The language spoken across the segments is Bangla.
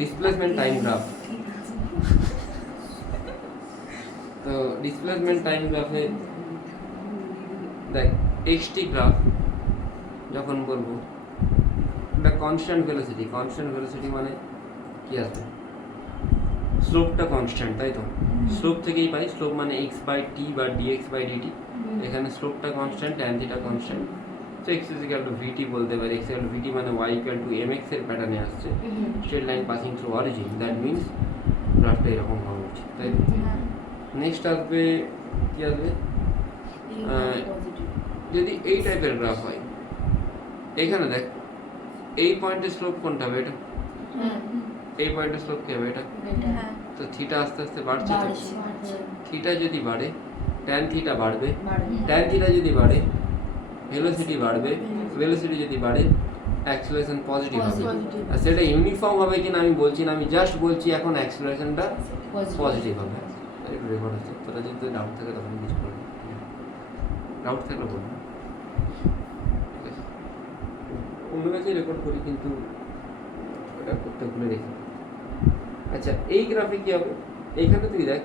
Displacement time graph. তো ডিসপ্লেসমেন্ট টাইম গ্রাফে দেখ এক্সটি গ্রাফ যখন বলবো এটা কনস্ট্যান্ট ভেলোসিটি মানে কি আসবে, স্লোপটা কনস্ট্যান্ট, তাই তো? স্লোপ থেকেই পাই, স্লোপ মানে এক্স বাই টি বা ডিএক্স বাই ডিটি। এখানে স্লোপটা কনস্ট্যান্ট, ট্যান থিটা কনস্ট্যান্ট। তো x is equal to vt বলতে পারি। এক্স ইকুয়াল টু ভিটি মানে y equal to m x এর প্যাটার্নে আসছে, straight line passing through origin. That means গ্রাফটা এরকম হওয়া উচিত, তাই তো? নেক্সট আসবে কি আসবে, যদি এই টাইপের গ্রাফ হয়, এখানে দেখ এই পয়েন্টের স্লোপ কোনটা হবে, এটা এই পয়েন্টের স্লোপ কি হবে, এটা। তো থিটা আস্তে আস্তে বাড়ছে, তো থিটা যদি বাড়ে ট্যান থিটা বাড়বে, ট্যান থিটা যদি বাড়ে ভেলোসিটি বাড়বে, ভেলোসিটি যদি বাড়ে অ্যাক্সেলারেশন পজিটিভ হবে। আর সেটা ইউনিফর্ম হবে কিনা আমি বলছি না, আমি জাস্ট বলছি এখন অ্যাক্সেলারেশনটা পজিটিভ হবে। রেকর্ড হচ্ছে, তোরা যদি ডাউট থাকে তখন কিছু করবি, ডাউট থাকলে বলবো, ঠিক আছে? অন্য কাছে রেকর্ড করি কিন্তু ওটা করতে ভুলে রেখে। আচ্ছা, এই গ্রাফে কি হবে, এইখানে তুই দেখ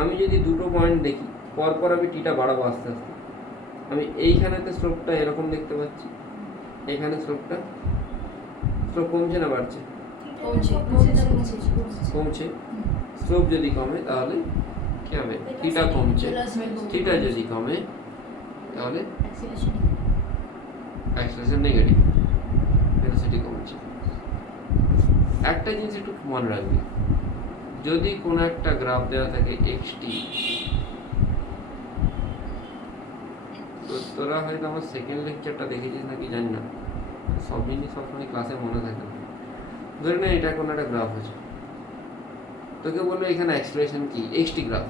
আমি যদি দুটো পয়েন্ট দেখি পরপর আমি টিটা বাড়াবো আস্তে আস্তে, আমি এইখানেতে স্লোপটা এরকম দেখতে পাচ্ছি, এখানে স্লোপ কমছে না বাড়ছে, কমছে। স্লোপ যদি কমে তাহলে কি হবে, থিটা কমছে, থিটা যদি কমে তাহলে অ্যাক্সেলারেশন নেগেটিভ, ভেলোসিটি কমছে। একটা জিনিস একটু মনে রাখবি, যদি কোনো একটা গ্রাফ দেওয়া থাকে এক্সটি, তো তোরা হয়তো আমার সেকেন্ড লেকচারটা দেখেছিস নাকি জানি না, সব জিনিস সবসময় ক্লাসে মনে থাকে না। ধরে না এটা কোনো একটা গ্রাফ আছে, তোকে বললো এখানে অ্যাক্সেলারেশন কি, এক্সটি গ্রাফ।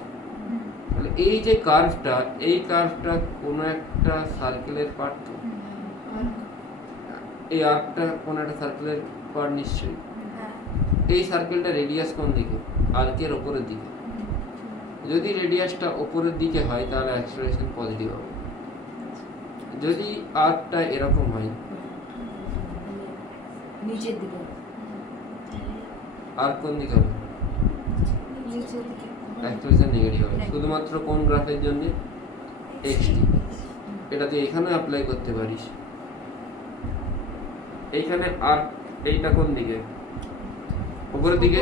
তাহলে এই যে কার্ভটা, এই কার্ভটা কোনো একটা সার্কেলের পার্ট, তো এই আর্কটা কোনো একটা সার্কেলের পার্ট নিশ্চয়ই। এই সার্কেলটা রেডিয়াস কোন দিকে, আর্কের ওপরের দিকে। যদি রেডিয়াসটা ওপরের দিকে হয় তাহলে অ্যাক্সেলারেশন পজিটিভ হবে। যদি আর্কটা এরকম হয় নিচের দিকে, আর্ক কোন দিকে হবে, অ্যাক্সেলারেশন নেগেটিভ হবে। শুধুমাত্র কোন গ্রাফের জন্য, এক্সটি। এটা তুই এখানে অ্যাপ্লাই করতে পারিস। এইখানে আর্ক এইটা কোন দিকে, উপরের দিকে,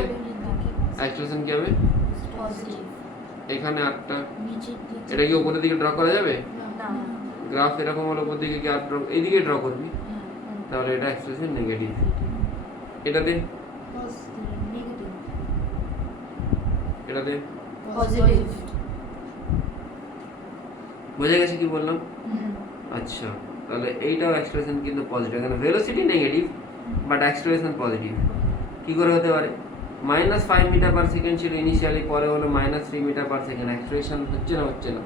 অ্যাক্সেলারেশন কি হবে, এখানে আর্কটা এটা কি উপরের দিকে ড্র করা যাবে? গ্রাফ এরকম হলো, উপর দিকে কি আর্ক ড্র, এইদিকে ড্র করবি, তাহলে এটা অ্যাক্সেলারেশন নেগেটিভ। এটাতে পজিটিভ। বোঝা গেছে কি বললাম? আচ্ছা, তাহলে এইটাও অ্যাক্সেলারেশন কিন্তু পজিটিভ, এখানে velocity negative but acceleration positive. কি করে হতে পারে, -5 মিটার পার সেকেন্ড ছিল ইনিশিয়ালি, পরে হলো -3 মিটার পার সেকেন্ড। অ্যাক্সেলারেশন হচ্ছে না, হচ্ছে না,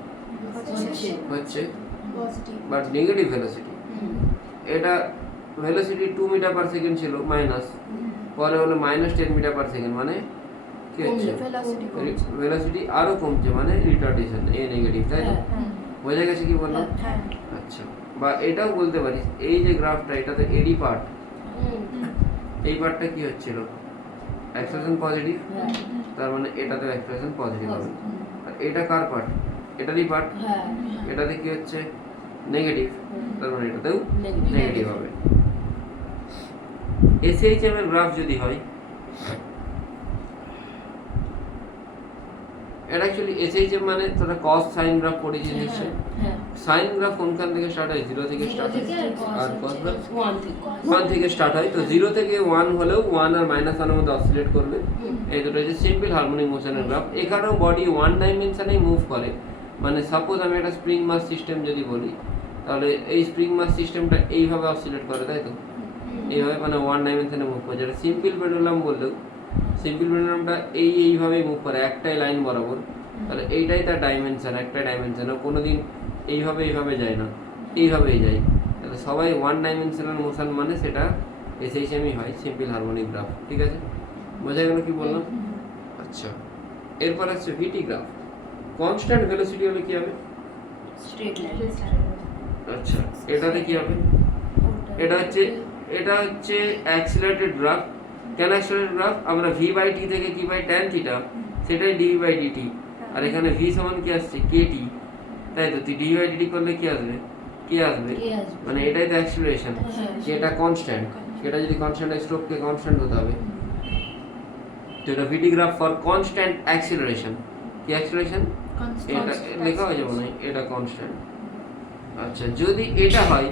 হচ্ছে, বাট নেগেটিভ ভেলোসিটি। এটা ভেলোসিটি 2 মিটার পার সেকেন্ড ছিল মাইনাস, পরে হলো -10 মিটার পার সেকেন্ড, মানে কি হচ্ছে, ভেলোসিটি আরো কমছে, মানে রিটার্ডেশন, এ নেগেটিভ, তাই না? বোঝা গেছে কি বললাম? আচ্ছা, বা এটাও বলতে পারিস এই যে গ্রাফটা, এটাতে এডি পার্ট, এই পার্টটা কি হচ্ছিল, অ্যাক্সেলারেশন পজিটিভ, তার মানে এটাতেও অ্যাক্সেলারেশন পজিটিভ হবে। আর এটা কার পার্ট, এটারই পার্ট, এটাতে কি হচ্ছে, নেগেটিভ, তার মানে এটাতেও নেগেটিভ হবে। এসএইচএম এর গ্রাফ যদি হয়, এটা অ্যাকচুয়ালি এসএইচএম মানে তোরা কস সাইন গ্রাফ পড়েছিস নিশ্চয়ই। সাইন গ্রাফ কোনখান থেকে স্টার্ট হয়, 0 থেকে স্টার্ট হয়, আর কস গ্রাফ 1 থেকে স্টার্ট হয়। তো 0 থেকে 1 হলেও 1 আর -1 এর মধ্যে অসিলেট করবে। এই দুটো হচ্ছে সিম্পল হারমোনিক মোশনের গ্রাফ। এখানেও বডি 1 ডাইমেনশনেই মুভ করে, মানে সাপোজ আমি একটা স্প্রিং মাস সিস্টেম যদি বলি, তাহলে এই স্প্রিং মাস সিস্টেমটা এইভাবে অসিলেট করে, তাই তো? এইভাবে মানে 1 ডাইমেনশনে মুভ করে। যেটা সিম্পল পেন্ডুলাম বললেও, সিম্পল পেন্ডুলামটা এইভাবেই মুভ করে একটাই লাইন বরাবর, তাহলে এইটাই তার ডাইমেনশন, একটা ডাইমেনশন। কোনোদিন এইভাবে যায় না, এইভাবেই যায়। তাহলে সবাই 1 ডাইমেনশনাল মোশন, মানে সেটা এসএইচএমই হয়, সিম্পল হারমোনিক গ্রাফ। ঠিক আছে, বোঝা গেল কি বললাম? আচ্ছা, এরপর আসছে ভিটি গ্রাফ। কনস্ট্যান্ট ভেলোসিটি হলে কি হবে, স্ট্রেট লাইন। আচ্ছা, এটাতে কি হবে, এটা হচ্ছে এটা হচ্ছে অ্যাক্সিলারেটেড গ্রাফ। কেন অ্যাক্সিলারেটেড গ্রাফ? আমরা v/t থেকে কি পাই tan থিটা, সেটাই dv/dt। আর এখানে v সমান কি আসছে kt, তাই তো তুই dv/dt করলে কি আসবে, কি আসবে, মানে এটাই তো অ্যাক্সিলারেশন। এটা কনস্ট্যান্ট, এটা যদি কনস্ট্যান্ট স্লোপকে কনস্ট্যান্ট হতে হবে, তো এটা vt graph for constant acceleration. কি অ্যাক্সিলারেশন? এটা লেখা হয়ে যাবে না, এটা কনস্ট্যান্ট। আচ্ছা, যদি এটা হয়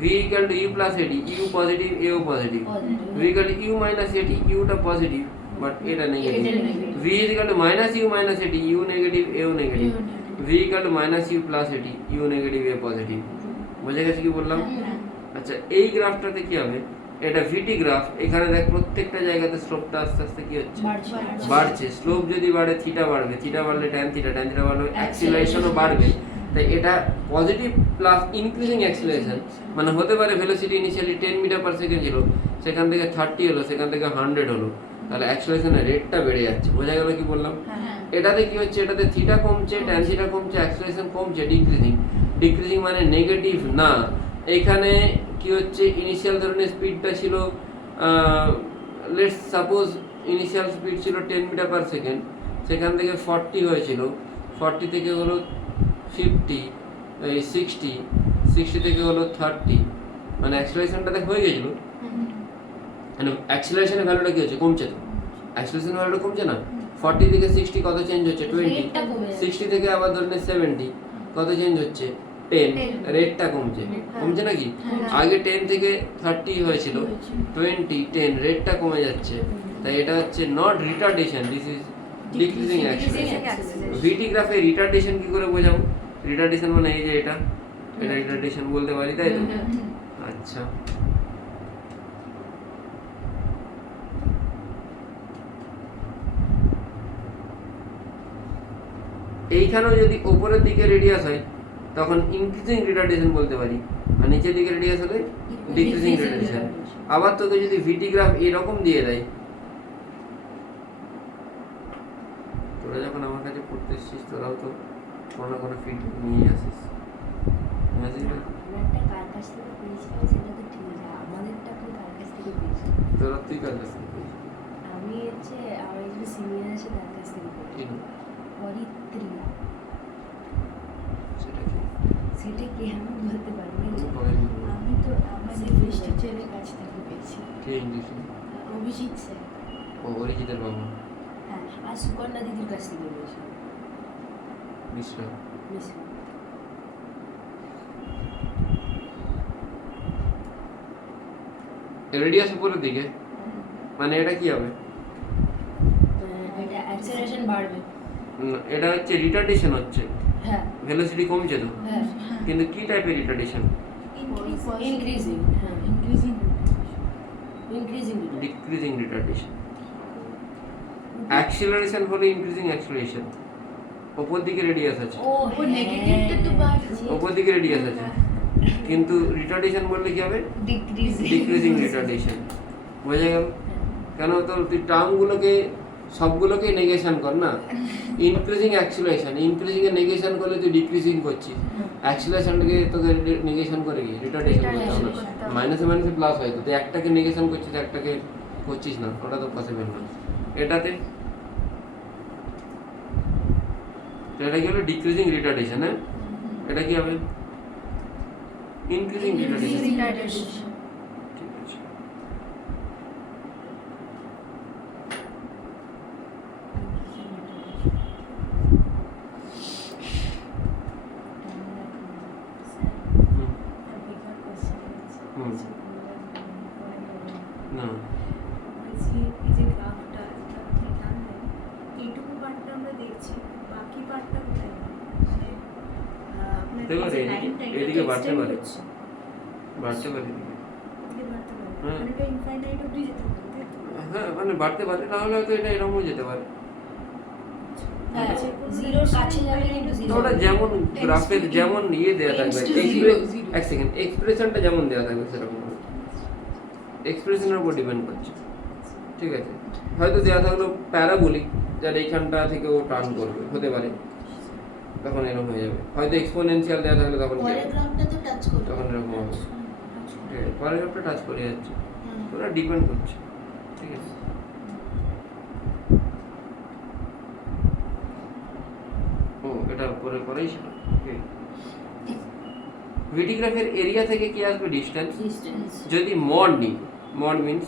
v equal to u plus at, u positive a positive, v equal to u minus at, u টা পজিটিভ বাট এটা negative, v is equal to minus u minus at, u negative a negative, v equal to minus u plus at, u negative a positive. বুঝে গেছে কি বললাম? আচ্ছা, এই গ্রাফটাতে কি হবে, এটা vt গ্রাফ। এখানে দেখ প্রত্যেকটা জায়গাতে স্লোপটা আস্তে আস্তে কি হচ্ছে, বাড়ছে। স্লোপ যদি বাড়ে থিটা বাড়বে, থিটা বাড়লে tan থিটা, tan থিটা বাড়লে অ্যাক্সিলারেশনও বাড়বে। তাই এটা পজিটিভ প্লাস ইনক্রিজিং অ্যাক্সিলারেশন, মানে হতে পারে velocity initially 10 metre per second ছিল, সেখান থেকে 30 হলো, সেখান থেকে 100 হলো, তাহলে অ্যাক্সিলারেশনের রেটটা বেড়ে যাচ্ছে। বোঝা গেল কি বললাম? এটাতে কি হচ্ছে, এটাতে থিটা কমছে, tan থিটা কমছে, অ্যাক্সিলারেশন কমছে, ডিক্রিজিং। ডিক্রিজিং মানে নেগেটিভ না। এখানে কি হচ্ছে, ইনিশিয়াল ধরনের স্পিডটা ছিল, লেটস সাপোজ ইনিশিয়াল স্পিড ছিল 10 মিটার পার সেকেন্ড, সেখান থেকে 40 হয়েছিল, 40 থেকে হলো 50, 60, 60 থেকে হলো 30, মানে অ্যাক্সিলারেশনটা দেখ হয়ে গেছিল। মানে অ্যাক্সিলারেশনের ভ্যালুটা কি হচ্ছে, কমছে তো। অ্যাক্সিলারেশনের ভ্যালুটা কমছে না। 40 থেকে 60 কত চেঞ্জ হচ্ছে, 20। 60 থেকে আবার ধরনের 70 কত চেঞ্জ হচ্ছে, 10। রেটটা কমছে, কমছে নাকি? আগে 10 থেকে 30 হয়েছিল, 20, 10, রেটটা কমে যাচ্ছে। তাই এটা হচ্ছে not retardation, this is decreasing acceleration. Vt গ্রাফে রিটার্ডেশন কি করে বোঝাবো? রিটার্ডেশন মানে এই যে এটা, এটা রিটার্ডেশন বলতে পারি, তাই তো? আচ্ছা, এইখানেও যদি উপরের দিকে রেডিয়াস হয় তখন ইনক্রিজিং রিটার্ডেশন বলতে পারি, আর নিচের দিকে রেডিয়াস হলে ডিক্রিজিং রিটার্ডেশন। আবার তোকে যদি ভিটি গ্রাফ এরকম দিয়ে দেয়, তোরা যখন আমার কাছে পড়তে এসেছিস তোরাও তো কোনো না কোনো ফিড নিয়ে আসিস, তোরা তুই কার কাছ থেকে পেয়েছিস? আমি হচ্ছে আমার একজন সিনিয়র আছে তার কাছ থেকে পেয়েছি। অরিত্রিয়া, সেটা কি? সেটা কি আমি বলতে পারবো না। আমি তো আমাদের ইংলিশ টিচারের কাছ থেকে পেয়েছি। কে ইংলিশ? অভিজিৎ স্যার। ও অরিজিতের বাবা। হ্যাঁ, আর সুকন্যা দিদির কাছ থেকে পেয়েছি। মিশ্রা। রেডিয়াস উপরের দিকে, মানে এটা কি হবে? এটা অ্যাক্সেলারেশন বাড়বে। এটা হচ্ছে রিটার্ডেশন হচ্ছে, হ্যাঁ ভেলোসিটি কমছে তো, হ্যাঁ, কিন্তু কি টাইপের রিটার্ডেশন? ইনক্রিজিং, হ্যাঁ increasing. Increasing, decreasing retardation. Acceleration হলো ইনক্রিজিং অ্যাক্সিলারেশন, উপর দিকে রেডিয়াস আছে, ও নেগেটিভটা তো বাড়ছে। উপর দিকে রেডিয়াস আছে, কিন্তু রিটার্ডেশন বললে কি হবে? Decreasing retardation. বোঝা গেল? কেন তো তুই টার্মগুলোকে সবগুলোকে নেগেশন কর না। ইনক্রিজিং অ্যাক্সিলারেশন, ইনক্রিজিং এর নেগেশন করলে তুই ডিক্রিজিং করছিস, অ্যাক্সিলারেশনটাকে তোকে নেগেশন করে কি রিটার্ডেশন করতে হবে না। মাইনাসে মাইনাসে প্লাস হয় তো, তুই একটাকে নেগেশন করছিস একটাকে করছিস না, ওটা তো পসিবল না। এটাতে তো এটা কি হলো ডিক্রিজিং রিটার্ডেশন, হ্যাঁ এটা কি হবে? Increasing retardation. ঠিক আছে, না দেখো এদিকে বাড়তে পারে, বাড়তে পারে, হ্যাঁ মানে বাড়তে পারে, না হলে হয়তো এটা এরকমও যেতে পারে। জিরোর কাছে যাবে কিন্তু জিরো। ওটা যেমন গ্রাফের যেমন ইয়ে দেওয়া থাকবে, এক সেকেন্ড, এক্সপ্রেশনটা যেমন দেওয়া থাকবে সেরকম হবে, এক্সপ্রেশনের উপর ডিপেন্ড করছে। ঠিক আছে, হয়তো দেওয়া থাকলো প্যারাবোলিক, যার এইখানটা থেকে ও টার্ন করবে, হতে পারে তখন এরকম হয়ে যাবে। হয়তো এক্সপোনেনশিয়াল দেওয়া থাকলে তখন পরের গ্রাফটা তো টাচ করবে। তখন এরকম হবে। ঠিক আছে। পরের গ্রাফটা টাচ করে যাচ্ছে, ওরা ডিপেন্ড করছে, ঠিক আছে। ও এটা পরে পরেই ছিল, ওকে। ভিটি গ্রাফের এরিয়া থেকে কি আসবে? ডিসটেন্স। যদি মড নিই, মড মিন্স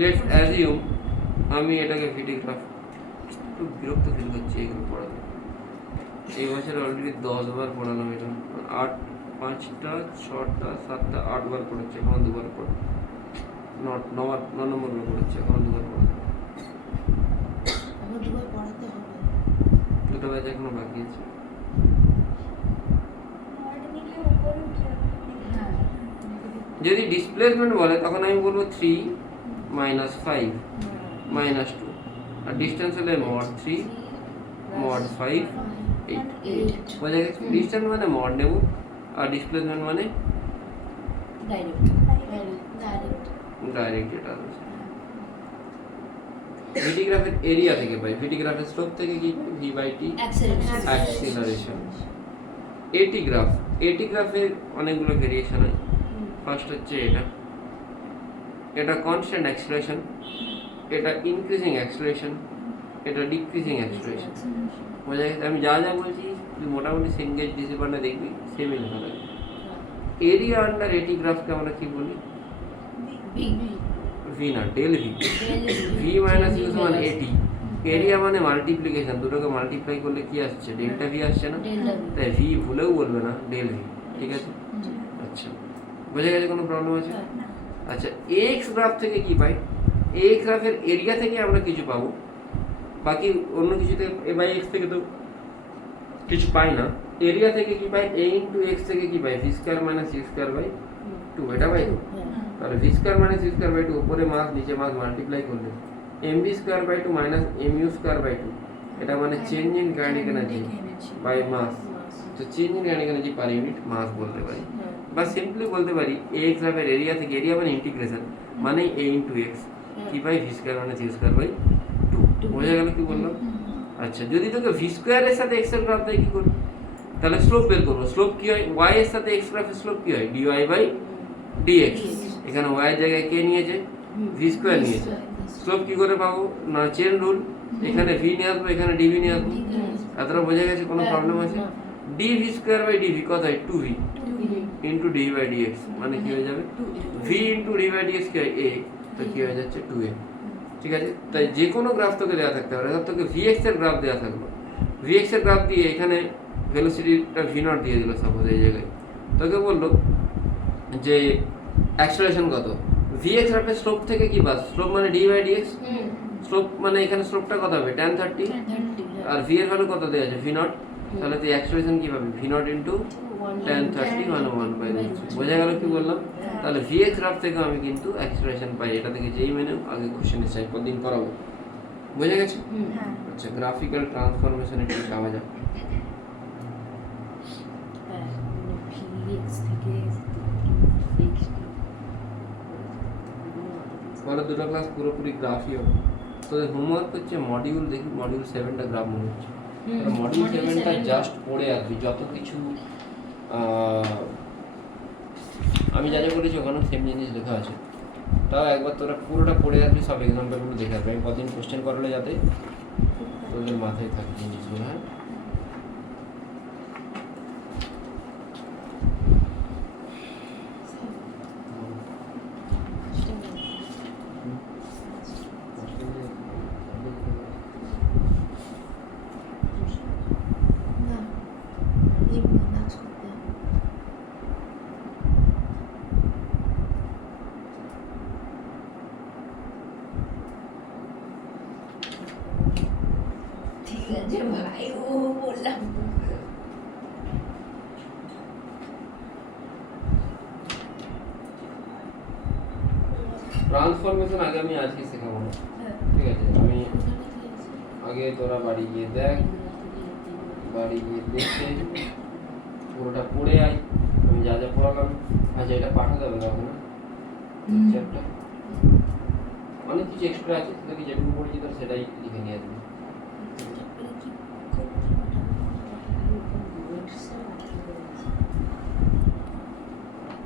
লেটস অ্যাজিউম আমি এটাকে ভিটি গ্রাফ, একটু বিরক্ত ফিল করছি এগুলো পড়াতে। এই বছর অলরেডি 10 বার পড়ালাম এটা, 5টা 6টা 7টা 8 বার পড়েছে, এখন 2 বার পড়ে, 9 নম্বর বার পড়েছে, এখন 2 বার পড়ে, আমার দুবার পড়াতে হবে। দুটো ব্যাচ এখনো বাকি আছে। হ্যাঁ যদি ডিসপ্লেসমেন্ট বলে তখন আমি বলবো 3 - 5 - 2, আর ডিস্টেন্স হলে mod 3 mod 5 8 বোঝা গেছে। ডিস্টেন্স মানে মড নেব, আর ডিসপ্লেসমেন্ট মানে ডাইরেক্ট এটা আছে। ভিটি গ্রাফের এরিয়া থেকে পাই, ভিটি গ্রাফের স্লোপ থেকে কি v/t অ্যাক্সিলারেশন। এটি গ্রাফ, এটি গ্রাফের অনেকগুলো ভেরিয়েশন হয়। ফার্স্ট হচ্ছে এটা কনস্ট্যান্ট অ্যাক্সিলারেশন, এটা ইনক্রিজিং অ্যাক্সিলারেশন, এটা ডিক্রিজিং অ্যাক্সিলারেশন। বোঝা গেছে। আমি যা যা বলছি তুই মোটামুটি সেম গেজ ডিসিপ্লিনে দেখবি সেমই লেখা থাকে। এরিয়া আন্ডার এটি গ্রাফকে আমরা কি বলি? ভি না, del V. V minus U সমান এটি। এরিয়া মানে মাল্টিপ্লিকেশন, দুটোকে মাল্টিপ্লাই করলে কি আসছে? ডেল্টা ভি আসছে না? তাই ভি ভুলেও বলবে না, ডেল ভি, ঠিক আছে। আচ্ছা, বোঝা গেছে? কোনো প্রবলেম আছে? আচ্ছা, এক্স গ্রাফ থেকে কি পাই? এক্স গ্রাফের এরিয়া থেকে আমরা কিছু পাবো, বাকি অন্য কিছুতে এ বাই এক্স থেকে তো কিছু পাই না। এরিয়া থেকে কি পাই? এ ইন্টু এক্স থেকে কি পাই? V square minus u square by 2, এটা পাই তো। তাহলে v square minus u square by 2 উপরে মাস নিচে মাস মাল্টিপ্লাই করলে m v square by 2 minus m u square by 2, এটা মানে change in kinetic energy by mass. তো change in kinetic energy per unit mass বলতে পারি, বা সিম্পলি বলতে পারি এ এক্স গ্রাফের এরিয়া থেকে, এরিয়া মানে ইন্টিগ্রেশন, মানে এ ইন্টু এক্স কি পাই? V square minus u square by 2। বোঝা গেল কি বললাম? আচ্ছা, যদি তোকে ভি স্কয়ারের সাথে এক্স এর গ্রাফ দেয় কি করবি? তাহলে স্লোপ বের করবো। স্লোপ কি হয়? ওয়াই এর সাথে এক্স গ্রাফের স্লোপ কি হয়? Dy by dx. এখানে ওয়াই এর জায়গায় কে নিয়েছে? ভি স্কয়ার নিয়েছে। স্লোপ কি করে পাবো? না, চেন রুল, এখানে ভি নিয়ে আসবো, এখানে ডিভি নিয়ে আসবো। এতটা বোঝা গেছে? কোনো প্রবলেম আছে? ডিভি স্কয়ার বাই ডিভি কত হয়? 2v into dv by dx, মানে কি হয়ে যাবে? V into dv by dx কি হয়? এ, তো কি হয়ে যাচ্ছে? 2a, ঠিক আছে। তাই যে কোনো গ্রাফ তোকে দেওয়া থাকতে পারে, ধর তোকে ভিএক্স এর গ্রাফ দেওয়া থাকলো, ভিএক্স এর গ্রাফ দিয়ে এখানে ভেলোসিটিটা ভি নট দিয়ে দিল সাপোজ, এই জায়গায় তোকে বললো যে অ্যাক্সেলারেশন কত? ভিএক্স গ্রাফের স্লোপ থেকে কি পাস? স্লোপ মানে ডি বাই ডিএক্স, স্লোপ মানে এখানে স্লোপটা কত হবে? tan 30, আর ভি এর ভ্যালু কত দেওয়া আছে? V naught. তাহলে তুই অ্যাক্সেলারেশন কি পাবি? ভি নট ইন্টু tan 30 মানে 1/√। বোঝা গেল কি বললাম? তাহলে ভিএক্স গ্রাফ থেকে আমি কিন্তু অ্যাক্সেলারেশন পাই, এটা থেকে যেই মেনে আগে কোশ্চেনে চাই কতদিন করাবো। বোঝা গেছে? আচ্ছা, গ্রাফিক্যাল ট্রান্সফরমেশন একটু পাওয়া যাক। পরে দুটো ক্লাস পুরোপুরি গ্রাফই হবে। তোদের হোমওয়ার্ক হচ্ছে মডিউল, দেখি মডিউল 7টা গ্রাফ মনে হচ্ছে। মডিউল 7টা জাস্ট পড়ে আসবি, যত কিছু আমি যা যা করেছি ওখানে সেম জিনিস লেখা আছে, তাও একবার তোরা পুরোটা পড়ে আসবি, সব এক্সাম্পলগুলো দেখে আসবি। আমি কদিন কোশ্চেন করালে যাতে তোদের মাথায় থাকে জিনিসগুলো। হ্যাঁ, ভাই ও বললাম ট্রান্সফরমেশন আগে আমি আজকে শেখাবো না, ঠিক আছে। আমি আগে তোরা বাড়ি গিয়ে দেখ, বাড়ি গিয়ে দেখে পুরোটা পড়ে আয়, আমি যা যা পড়ালাম। আচ্ছা, এটা পাঠাতে হবে তখন না চ্যাপ্টার, অনেক কিছু এক্সট্রা আছে, সেটা কি যেটুকু পড়েছি তোর সেটাই লিখে নিয়ে আসবি।